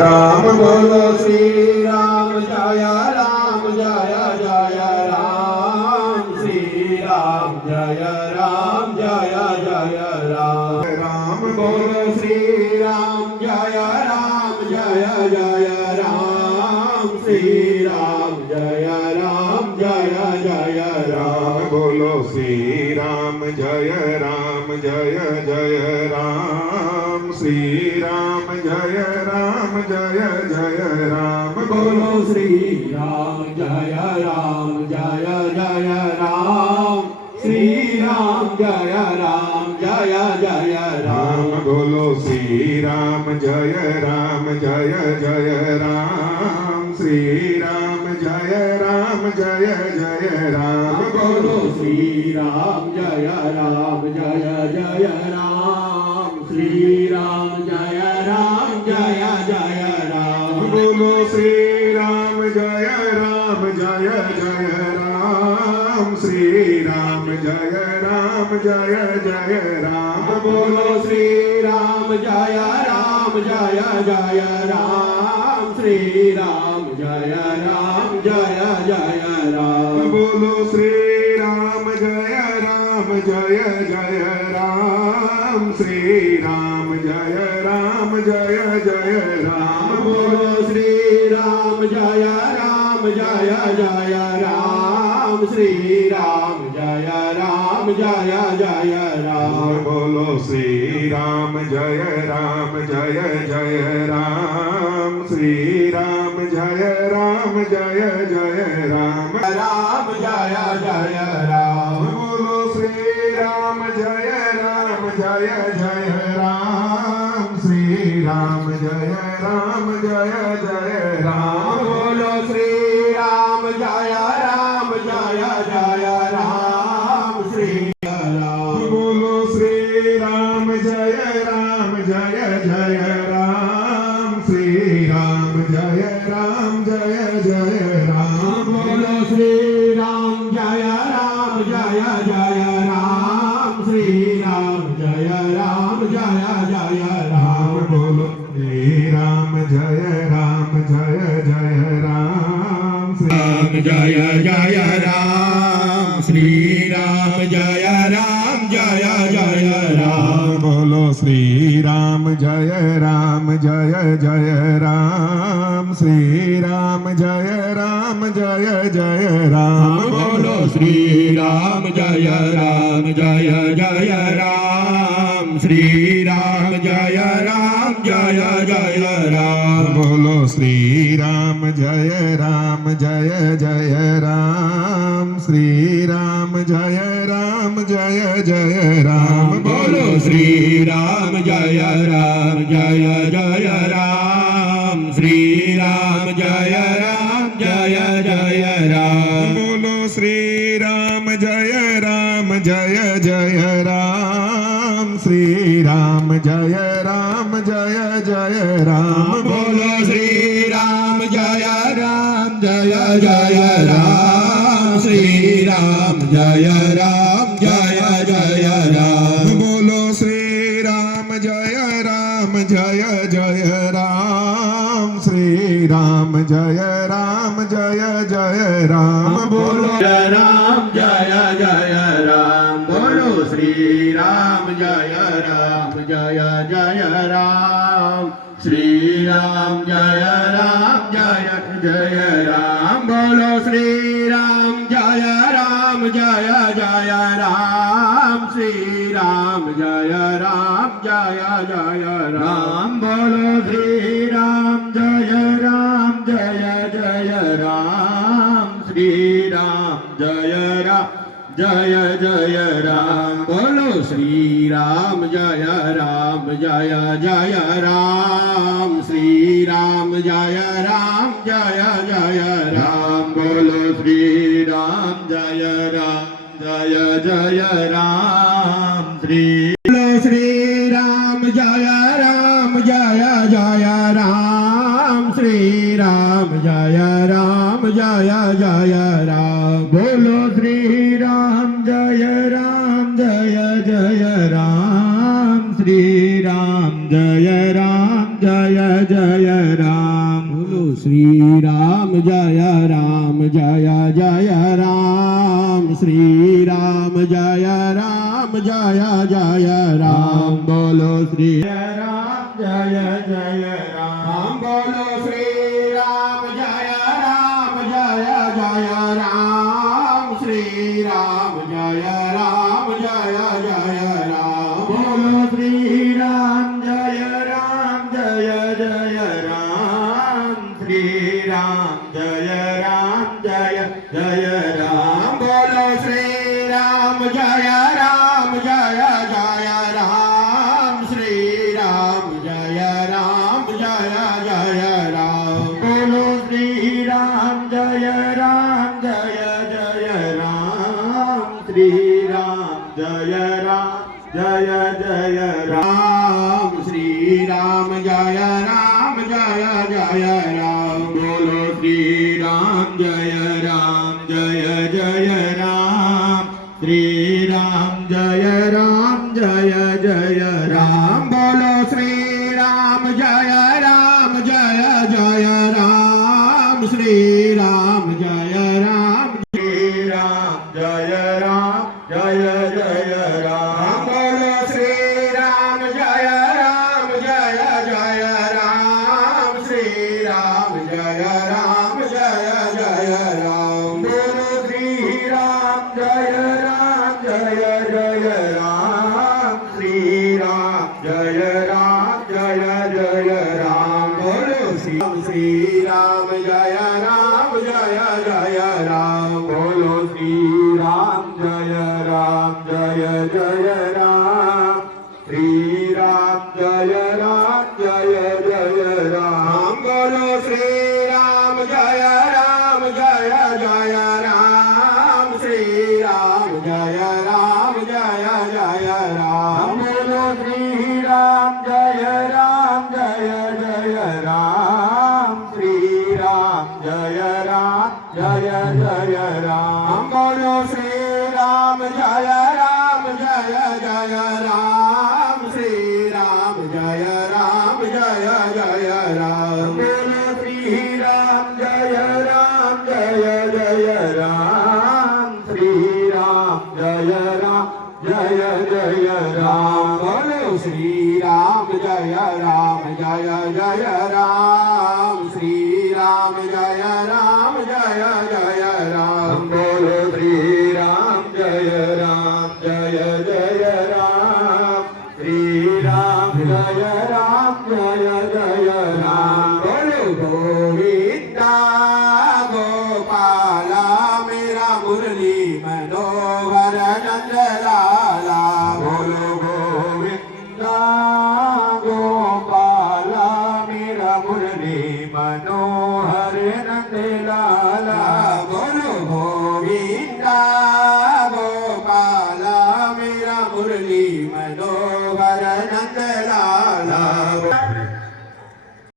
राम बोलो श्री राम जय राम जय जय राम श्री राम जय जय राम राम बोलो श्री राम जय जय राम श्री राम जय जय राम बोलो श्री राम जय जय राम श्री राम जय जय राम बोलो श्री राम जय जय राम श्री राम जय जय राम बोलो श्री राम जय जय राम श्री राम जय जय राम बोलो श्री राम जय जय राम श्री राम जय जय राम बोलो श्री राम जय जय राम श्री राम जय जय राम बोलो श्री राम जय जय राम श्री राम जय जय राम बोलो श्री राम जय जय राम श्री राम जय जय राम बोलो श्री राम जय जय राम श्री राम जय जय राम बोलो श्री राम जय जय राम श्री राम जय जय राम राम जय जय राम बोलो श्री राम जय जय राम श्री राम जय जय राम बोलो श्री राम जय जय राम श्री राम बोलो श्री राम जय जय राम श्री राम जय जय राम बोलो श्री राम जय जय राम श्री राम जय जय राम बोलो श्री राम जय जय राम श्री जय जय राम श्री राम जय जय राम बोलो श्री राम जय जय राम श्री राम जय जय राम बोलो श्री राम जय जय राम श्री राम जय जय राम बोलो श्री राम जय जय राम श्री राम जय जय राम बोलो श्री राम जय जय राम श्री राम जय जय राम बोलो श्री राम जय जय राम श्री राम जय जय राम बोलो श्री राम जय जय राम श्री राम जय जय राम बोलो श्री राम जय जय राम श्री राम जय जय राम बोलो राम जय जय राम बोलो श्री राम जय जय राम श्री राम जय जय राम बोलो श्री राम जय जय राम श्री राम जय जय राम बोलो श्री राम जय जय राम श्री राम जय जय राम बोलो श्री राम जय जय राम श्री राम जय जय राम बोलो श्री राम जय जय राम श्री बोलो श्री राम जय जय राम श्री राम जय जय राम बोलो श्री राम जय जय राम श्री राम जय जय રામ બોલો શ્રી રામ જય રામ જય જય રામ શ્રી રામ જય રામ જય જય રામ બોલો શ્રી રામ જય જય રામ બોલો શ્રી રામ જય રામ જય જય રામ શ્રી રામ જય રામ જય જય રામ બોલો શ્રી રામ જય રામ જય જય રામ શ્રી રામ જય રામ જય જય રામ બોલો શ્રી રામ જય રામ જય જય રામ શ્રી રામ જય રામ જય જય રામ બોલો શ્રી રામ જય રામ જય જય રામ શ્રી રામ જય રામ જય જય રામ શ્રી રામ જય રામ જય જય રામ બોલો શ્રી રામ જય રામ જય જય રામ શ્રી રામ જય રામ જય જય રામ બોલો શ્રી રામ જય રામ જય જય રામ શ્રી રામ જય રામ શ્રી રામ જય રામ જય જય રામ બોલો શ્રી રામ જય રામ જય જય રામ શ્રી રામ જય રામ જય જય રામ બોલો શ્રી રામ જય રામ જય જય રામ શ્રી રામ જય રામ જય જય રામ બોલો શ્રી રામ જય રામ જય જય રામ બોલો શ્રી રામ જય રામ જય જય રામ શ્રી રામ જય રામ જય જય રામ બોલો શ્રી રામ જય રામ જય જય રામ શ્રી રામ જય રામ જય જય રામ બોલો શ્રી રામ જય રામ જય જય રામ શ્રી રામ જય રામ જય જય રામ બોલો શ્રી રામ જય રામ જય જય રામ શ્રી રામ જય રામ જય જય રામ બોલો શ્રી રામ જય રામ જય જય રામ શ્રી રામ જય રામ જય જય રામ બોલો શ્રી રામ જય રામ જય જય રામ શ્રી રામ જય રામ જય જય રામ બોલો શ્રી રામ જય રામ જય જય રામ શ્રી રામ જય રામ જય જય રામ બોલો ગોવિંદા ગોપાલા મેરા મુરલી મનોહર નંદલાલા બોલો ગોવિંદા ગોપાલા મેરા મુરલી મનોહર